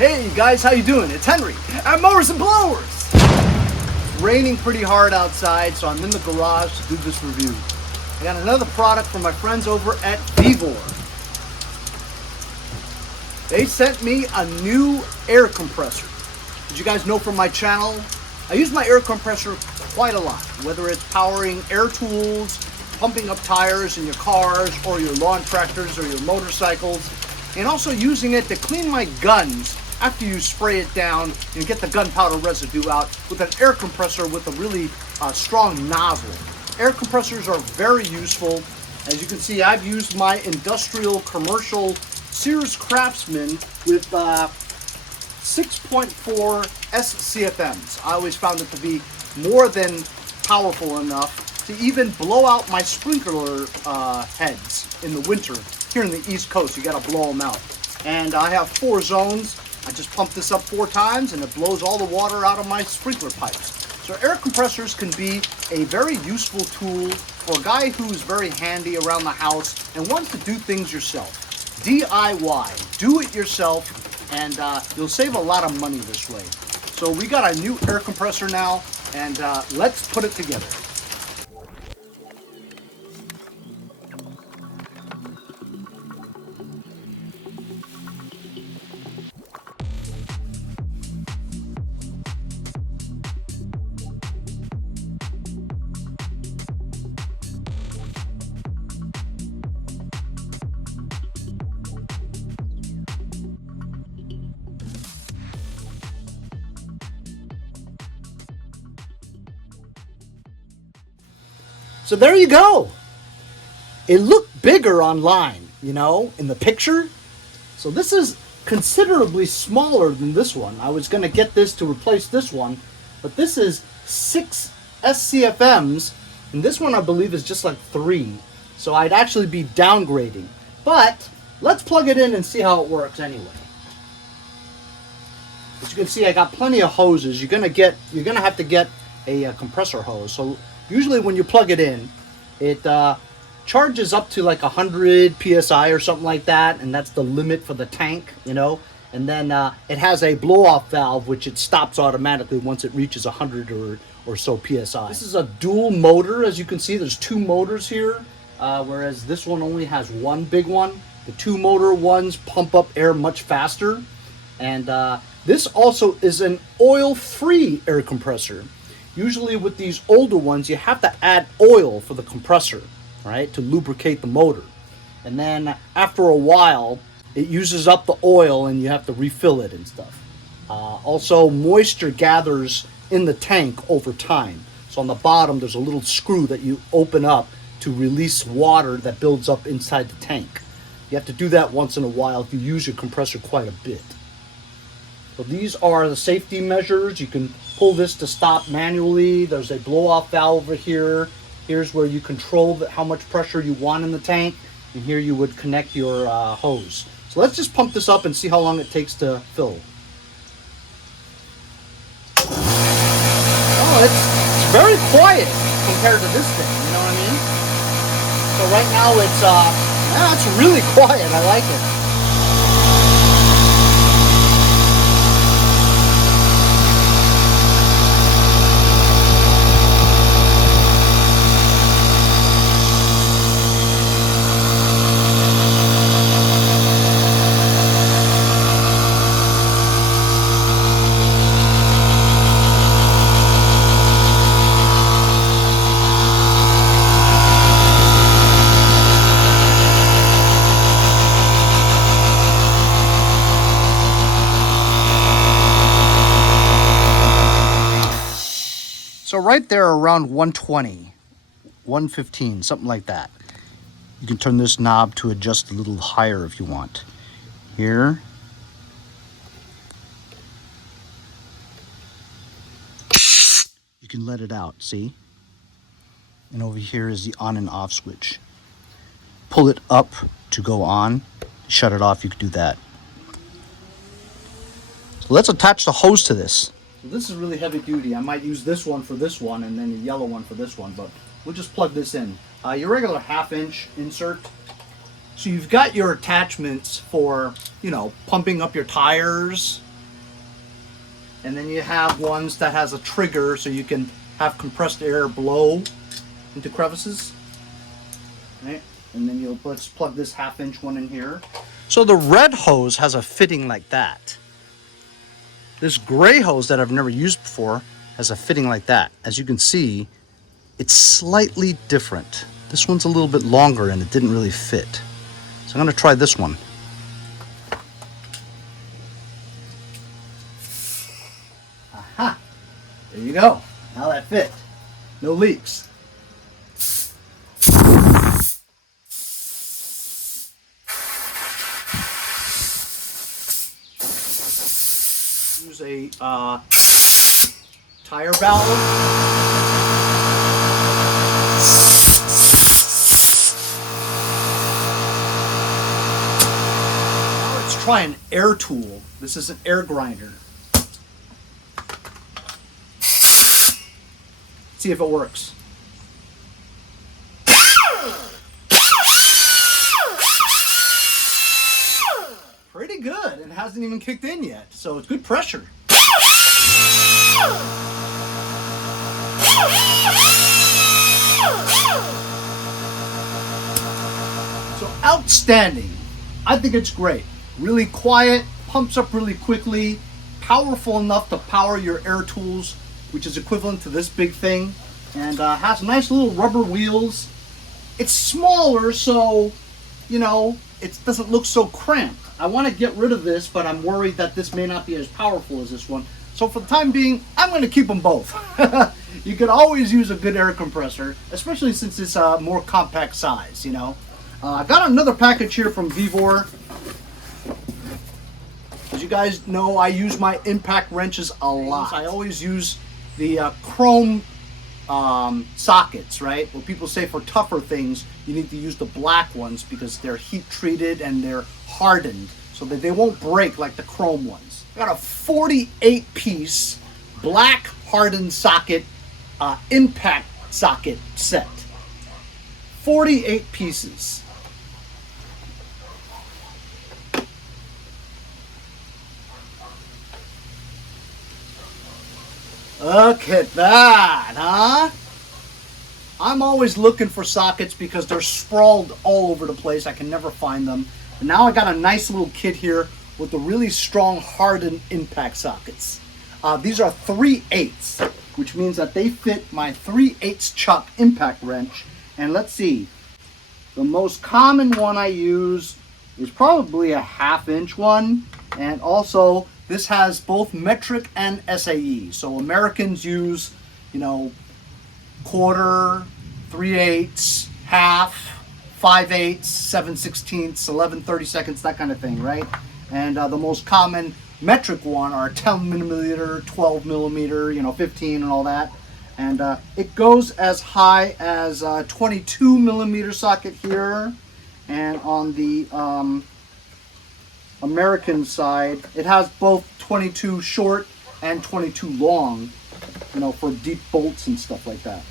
Hey guys, how you doing? It's Henry at Mowers and Blowers. It's raining pretty hard outside, so I'm in the garage to do this review. I got another product from my friends over at VEVOR. They sent me a new air compressor. As you guys know from my channel, I use my air compressor quite a lot, whether it's powering air tools, pumping up tires in your cars or your lawn tractors or your motorcycles, and also using it to clean my guns after you spray it down and get the gunpowder residue out with an air compressor with a really strong nozzle. Air compressors are very useful. As you can see, I've used my industrial commercial Sears Craftsman with 6.4 SCFMs. I always found it to be more than powerful enough to even blow out my sprinkler heads in the winter. Here in the East Coast, you gotta blow them out. And I have 4 zones. I just pump this up 4 times and it blows all the water out of my sprinkler pipes. So air compressors can be a very useful tool for a guy who's very handy around the house and wants to do things yourself. DIY, do it yourself, and you'll save a lot of money this way. So we got a new air compressor now, and let's put it together. So there you go. It looked bigger online, you know, in the picture. So this is considerably smaller than this one. I was going to get this to replace this one, but this is 6 SCFMs, and this one I believe is just like 3. So I'd actually be downgrading. But let's plug it in and see how it works anyway. As you can see, I got plenty of hoses. You're gonna have to get a compressor hose. So usually when you plug it in, it charges up to like 100 PSI or something like that, and that's the limit for the tank, you know. And then it has a blow-off valve, which it stops automatically once it reaches 100 or so PSI. This is a dual motor, as you can see. There's 2 motors here, whereas this one only has 1 big one. The 2 motor ones pump up air much faster. And this also is an oil-free air compressor. Usually with these older ones, you have to add oil for the compressor, right, to lubricate the motor. And then after a while, it uses up the oil and you have to refill it and stuff. Also, moisture gathers in the tank over time. So on the bottom, there's a little screw that you open up to release water that builds up inside the tank. You have to do that once in a while if you use your compressor quite a bit. So these are the safety measures. You can pull this to stop manually. There's a blow-off valve over here. Here's where you control how much pressure you want in the tank. And here you would connect your hose. So let's just pump this up and see how long it takes to fill. Oh, it's very quiet compared to this thing, you know what I mean? So right now it's really quiet. I like it. So right there around 120, 115, something like that. You can turn this knob to adjust a little higher if you want. Here. You can let it out, see? And over here is the on and off switch. Pull it up to go on. Shut it off, you can do that. So let's attach the hose to this. This is really heavy duty. I might use this one for this one and then the yellow one for this one, but we'll just plug this in. Your regular 1/2-inch insert. So you've got your attachments for, you know, pumping up your tires, And then you have ones that has a trigger so you can have compressed air blow into crevices. Right? And then let's plug this 1/2-inch one in here. So the red hose has a fitting like that. This gray hose that I've never used before has a fitting like that. As you can see, it's slightly different. This one's a little bit longer and it didn't really fit. So I'm going to try this one. Aha! There you go. Now that fit. No leaks. Use a tire valve. Now let's try an air tool. This is an air grinder. See if it works. Pretty good. It hasn't even kicked in yet, so it's good pressure. So outstanding. I think it's great. Really quiet, pumps up really quickly, powerful enough to power your air tools, which is equivalent to this big thing, and has nice little rubber wheels. It's smaller, so, you know, it doesn't look so cramped. I want to get rid of this, but I'm worried that this may not be as powerful as this one. So for the time being, I'm going to keep them both. You could always use a good air compressor, especially since it's a more compact size, you know. I got another package here from VEVOR. As you guys know, I use my impact wrenches a lot. I always use the chrome sockets, right? Well, people say for tougher things, you need to use the black ones because they're heat treated and they're hardened so that they won't break like the chrome ones. I got a 48 piece black hardened socket impact socket set. 48 pieces. Look at that, huh? I'm always looking for sockets because they're sprawled all over the place. I can never find them. And now I got a nice little kit here with the really strong hardened impact sockets. These are 3/8, which means that they fit my 3/8 chuck impact wrench. And let's see, the most common one I use is probably a 1/2-inch one. And also, this has both metric and SAE. So Americans use, you know, 1/4, 3/8, 1/2, 5/8, 7/16, 11/32, that kind of thing, right? And the most common metric one are 10 millimeter, 12 millimeter, you know, 15 and all that. And it goes as high as 22 millimeter socket here. And on the American side, it has both 22 short and 22 long, you know, for deep bolts and stuff like that.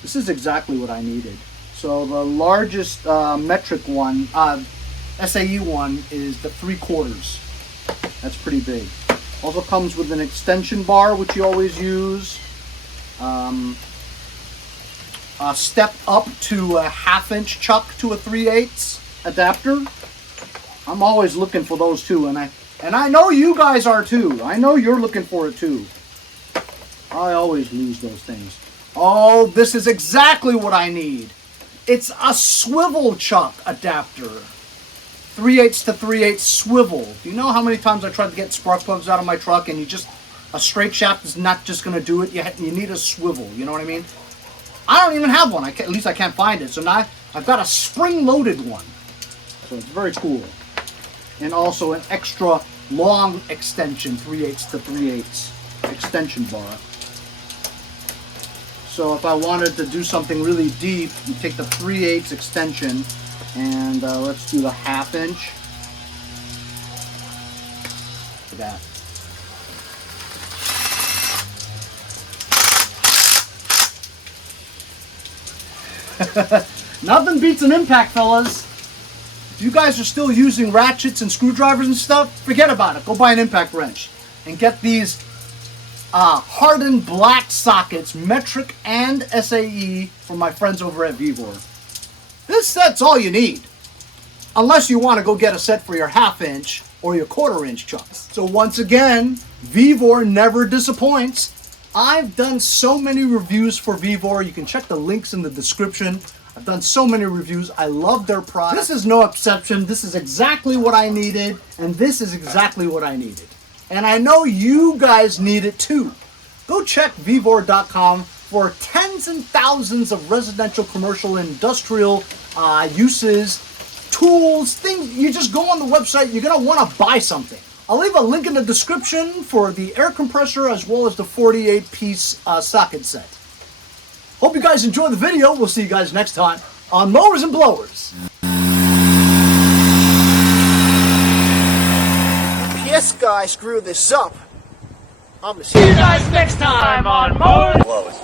This is exactly what I needed. So the largest metric one, SAE one, is the 3/4. That's pretty big. Also comes with an extension bar, which you always use. A step up to a 1/2-inch chuck to a 3/8 adapter. I'm always looking for those too, and I know you guys are too. I know you're looking for it too. I always lose those things. Oh, this is exactly what I need. It's a swivel chuck adapter. 3/8 to 3/8 swivel. Do you know how many times I tried to get spark plugs out of my truck and a straight shaft is not just going to do it. You need a swivel, you know what I mean? I don't even have one. At least I can't find it. So now I've got a spring-loaded one. So it's very cool. And also an extra long extension, 3/8 to 3/8 extension bar. So if I wanted to do something really deep, you take the 3/8 extension and let's do the 1/2-inch. Look at that. Nothing beats an impact, fellas. If you guys are still using ratchets and screwdrivers and stuff, forget about it. Go buy an impact wrench. and get these hardened black sockets, metric and SAE, from my friends over at VEVOR. This set's all you need, unless you want to go get a set for your 1/2 inch or your 1/4 inch chucks. So once again, VEVOR never disappoints. I've done so many reviews for VEVOR. You can check the links in the description. I've done so many reviews. I love their product. This is no exception. This is exactly what I needed, and this is exactly what I needed. And I know you guys need it too. Go check VEVOR.com for tens and thousands of residential, commercial, industrial uses, tools, things. You just go on the website, you're gonna wanna buy something. I'll leave a link in the description for the air compressor as well as the 48-piece socket set. Hope you guys enjoyed the video. We'll see you guys next time on Mowers and Blowers. This guy screwed this up. I'm gonna See you guys next time on Mowers and Blowers.